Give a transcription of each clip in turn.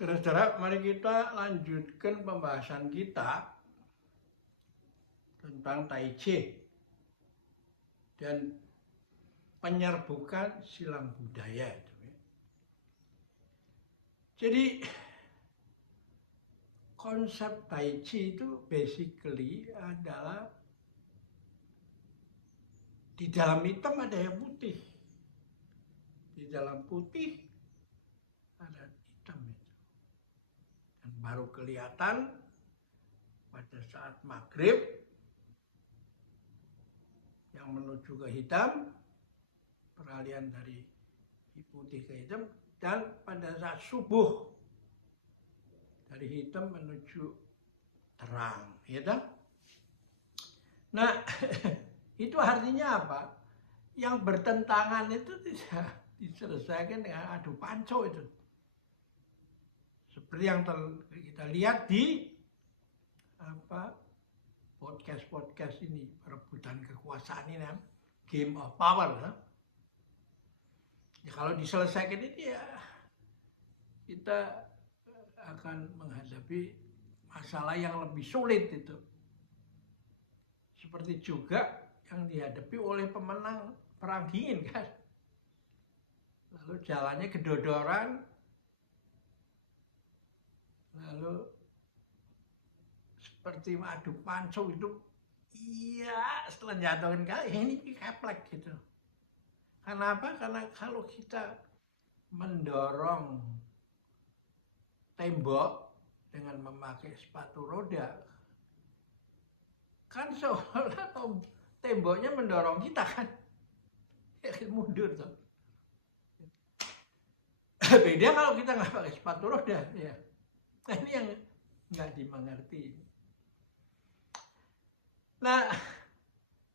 Saudara-saudara, mari kita lanjutkan pembahasan kita tentang Tai Chi dan penyerbukan silang budaya. Jadi konsep Tai Chi itu basically adalah di dalam hitam ada yang putih, di dalam putih ada hitam itu. Dan baru kelihatan pada saat maghrib yang menuju ke hitam, peralihan dari putih ke hitam, dan pada saat subuh dari hitam menuju terang, ya kan? Nah, itu artinya apa? Yang bertentangan itu tidak diselesaikan dengan adu panco itu. Seperti yang kita lihat di podcast ini, perebutan kekuasaan ini, Game of Power. Ya, kalau diselesaikan itu ya kita akan menghadapi masalah yang lebih sulit itu. Seperti juga yang dihadapi oleh pemenang perang dingin kan. Lalu jalannya kedodoran, lalu seperti adu panco itu, iya setelah jatuhin kali ini keplek gitu. Kenapa? Karena kalau kita mendorong tembok dengan memakai sepatu roda, kan seolah temboknya mendorong kita kan, ya mundur tuh. Beda kalau kita nggak pakai sepatu roda, ya. Nah, ini yang nggak dimengerti. Nah,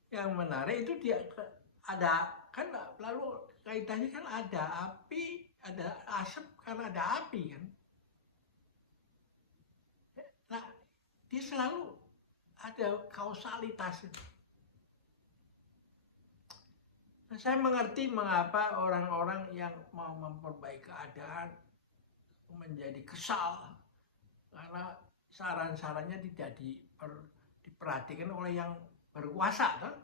yang menarik itu dia ada kan, lalu kaitannya kan ada api, ada asap karena ada api kan. Nah, dia selalu ada kausalitas. Nah, saya mengerti mengapa orang-orang yang mau memperbaiki keadaan menjadi kesal karena saran-sarannya tidak diperhatikan oleh yang berkuasa kan?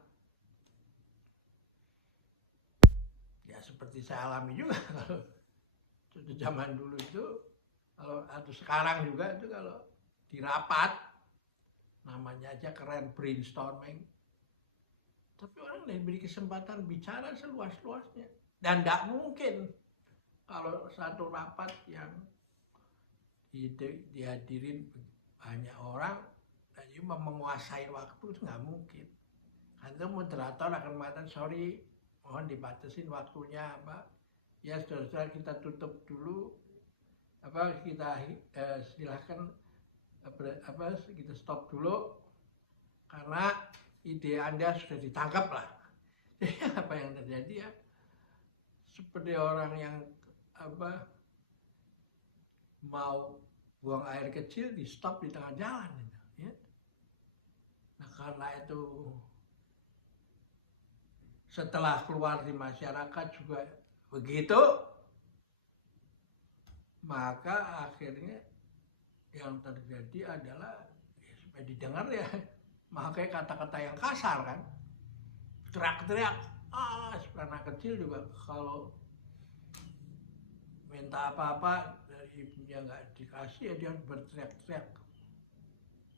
Ya seperti saya alami juga kalau zaman dulu itu, kalau atau sekarang juga itu kalau di rapat namanya aja keren, brainstorming, tapi orang diberi kesempatan bicara seluas-luasnya, dan tidak mungkin kalau satu rapat yang dihadirin banyak orang dan cuma menguasai waktu, itu nggak mungkin. Nanti moderator akan mengatakan, sorry, mohon dibatasin waktunya, Pak. Ya, saudara-saudara, kita tutup dulu, kita silahkan kita stop dulu karena ide Anda sudah ditangkap lah. Jadi apa yang terjadi ya? Seperti orang yang mau buang air kecil di stop di tengah jalan, ya. Nah, karena itu setelah keluar di masyarakat juga begitu, maka akhirnya yang terjadi adalah ya, supaya didengar ya, memakai kata-kata yang kasar kan, teriak-teriak. Anak kecil juga kalau minta apa-apa dari ibunya nggak dikasih, ya dia berteriak-teriak,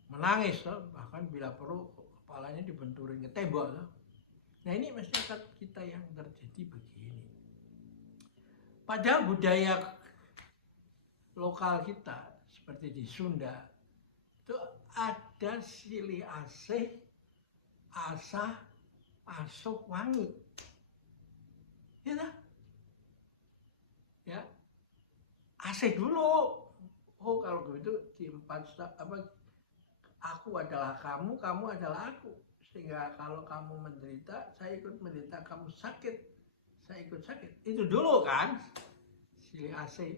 menangis, bahkan bila perlu kepalanya dibenturin ke tembok. Nah, ini masyarakat kita yang terjadi begini. Padahal budaya lokal kita seperti di Sunda itu ada silih asih, asah, asuh, wangi. Ya, asih dulu. Oh, kalau begitu di aku adalah kamu, kamu adalah aku. Sehingga kalau kamu menderita, saya ikut menderita, kamu sakit, saya ikut sakit. Itu dulu kan, silih asih.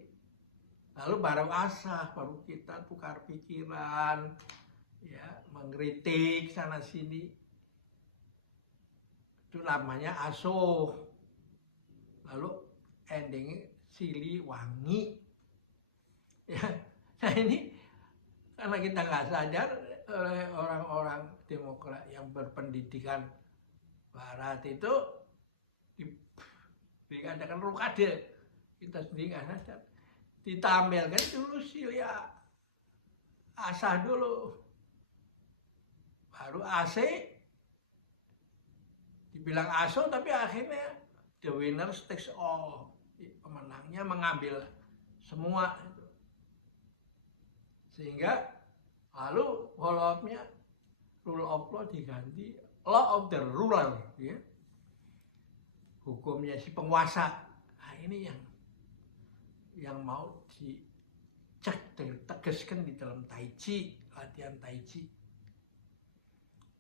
Lalu baru asah, baru kita tukar pikiran, ya, mengkritik sana sini. Itu namanya asuh. Lalu endingnya silih wangi. Ya, ini karena kita nggak sadar oleh orang-orang Demokrat yang berpendidikan Barat itu dikatakan rukade, kita sendiri nggak sadar. Ditampilkan dulu Silya asah dulu, baru AC dibilang ASO, tapi akhirnya the winner takes all, pemenangnya mengambil semua, sehingga lalu follow-up-nya rule of law diganti law of the ruler, ya, hukumnya si penguasa. Nah, ini yang mau dicek, ditegaskan di dalam Tai Chi, latihan Tai Chi.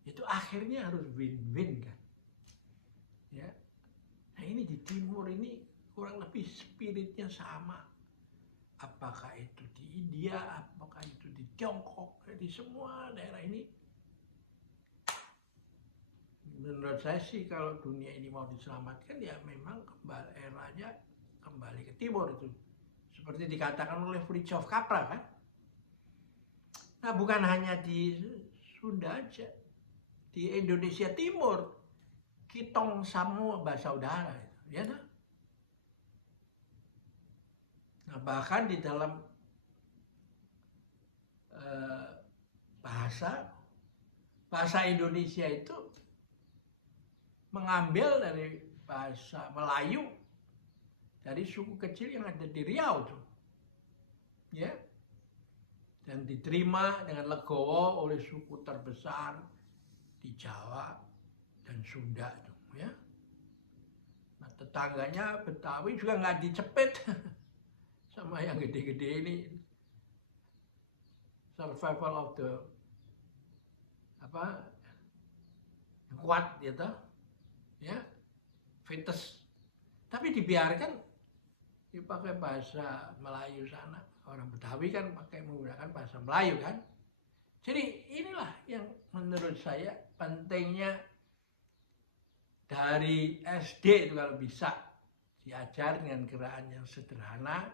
Itu akhirnya harus win-win kan. Ya. Nah, ini di timur ini kurang lebih spiritnya sama. Apakah itu di India, apakah itu di Tiongkok, di semua daerah ini. Menurut saya sih kalau dunia ini mau diselamatkan ya memang eranya kembali ke timur itu. Seperti dikatakan oleh Fritjof Capra kan. Nah, bukan hanya di Sunda aja. Di Indonesia Timur, kitong semua bersaudara, ya nah? Nah, bahkan di dalam bahasa Indonesia itu mengambil dari bahasa Melayu dari suku kecil yang ada di Riau tuh, ya, dan diterima dengan legowo oleh suku terbesar di Jawa dan Sunda tuh, ya. Nah, tetangganya Betawi juga nggak dicepet sama yang gede-gede ini. Survival of the yang kuat gitu, ya, fittest. Tapi dibiarkan dipakai bahasa Melayu sana. Orang Betawi kan menggunakan bahasa Melayu kan. Jadi inilah yang menurut saya pentingnya dari SD itu kalau bisa diajar dengan gerakan yang sederhana.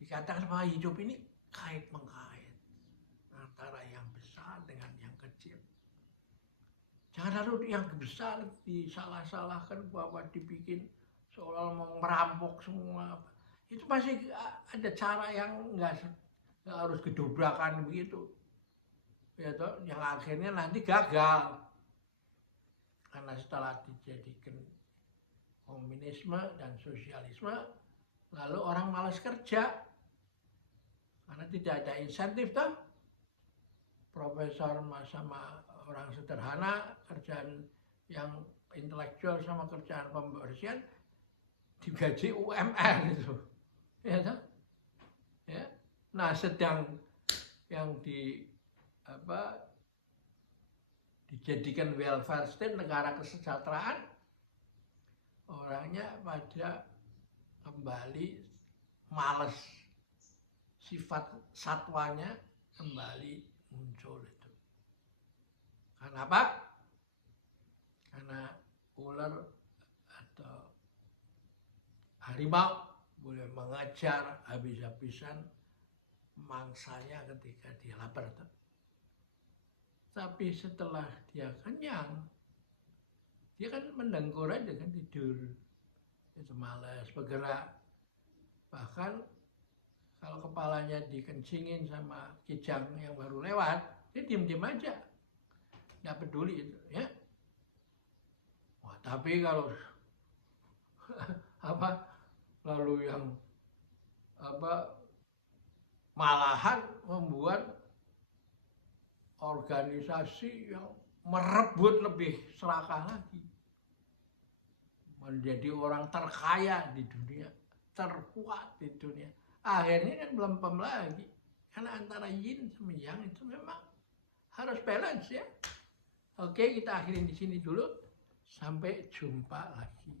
Dikatakan bahwa hidup ini kait-mengkait antara yang besar dengan yang kecil. Jangan lalu yang besar disalah-salahkan bahwa dibikin seolah mau merampok semua. Itu masih ada cara yang nggak harus gedobrakan begitu, ya toh, yang akhirnya nanti gagal karena setelah dijadikan komunisme dan sosialisme lalu orang malas kerja karena tidak ada insentif toh. Profesor sama orang sederhana kerjaan yang intelektual sama kerjaan pembersihan digaji UMR itu, ya toh, ya. Nah, sedang yang dijadikan welfare state, negara kesejahteraan, orangnya pada kembali malas, sifat satwanya kembali muncul itu. Karena apa? Karena ular atau harimau boleh mengejar habis-habisan mangsanya ketika dia lapar. Tapi setelah dia kenyang, dia kan mendengkur aja kan, tidur. Itu malas bergerak. Bahkan kalau kepalanya dikencingin sama kijang yang baru lewat, dia diam-diam aja. Nggak peduli itu, ya. Wah, tapi kalau lalu yang malahan membuat organisasi yang merebut lebih serakah lagi, menjadi orang terkaya di dunia, terkuat di dunia. Akhirnya kan belum lagi, karena antara yin sama yang itu memang harus balance, ya. Oke, kita akhirin di sini dulu. Sampai jumpa lagi.